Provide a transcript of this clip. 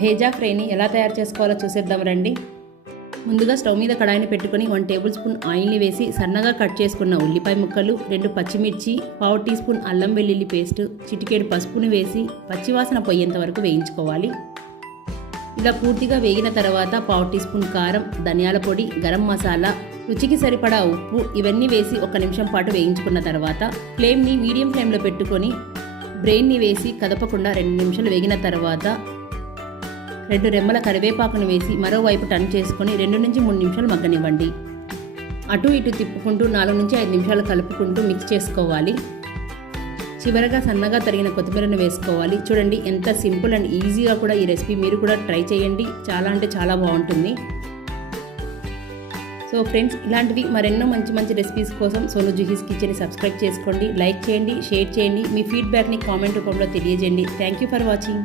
భేజా ఫ్రైని ఎలా తయారు చేసుకోవాలో చూసేద్దాం రండి. ముందుగా స్టవ్ మీద కడాయిని పెట్టుకొని 1 టేబుల్ స్పూన్ ఆయిల్ని వేసి సన్నగా కట్ చేసుకున్న ఉల్లిపాయ ముక్కలు, 2 పచ్చిమిర్చి, 1/2 టీ స్పూన్ అల్లం వెల్లుల్లి పేస్ట్, చిటికెడు పసుపుని వేసి పచ్చివాసన పోయేంత వరకు వేయించుకోవాలి. ఇలా పూర్తిగా వేగిన తర్వాత 1/2 టీ స్పూన్ కారం, ధనియాల పొడి, గరం మసాలా, రుచికి సరిపడా ఉప్పు ఇవన్నీ వేసి 1 నిమిషం పాటు వేయించుకున్న తర్వాత ఫ్లేమ్ని మీడియం ఫ్లేమ్లో పెట్టుకొని బ్రెయిన్ని వేసి కదపకుండా 2 నిమిషాలు వేగిన తర్వాత 2 రెమ్మల కరివేపాకును వేసి మరోవైపు టర్న్ చేసుకొని 2 నుంచి 3 నిమిషాలు మగ్గనివ్వండి. అటు ఇటు తిప్పుకుంటూ 4 నుంచి 5 నిమిషాలు కలుపుకుంటూ మిక్స్ చేసుకోవాలి. చివరగా సన్నగా తరిగిన కొత్తిమీరను వేసుకోవాలి. చూడండి ఎంత సింపుల్ అండ్ ఈజీగా కూడా ఈ రెసిపీ మీరు కూడా ట్రై చేయండి. చాలా అంటే చాలా బాగుంటుంది. సో ఫ్రెండ్స్, ఇలాంటివి మరెన్నో మంచి మంచి రెసిపీస్ కోసం సోను జుహీస్ కిచెన్ని సబ్స్క్రైబ్ చేసుకోండి, లైక్ చేయండి, షేర్ చేయండి, మీ ఫీడ్బ్యాక్ని కామెంట్ రూపంలో తెలియజేయండి. Thank you for watching.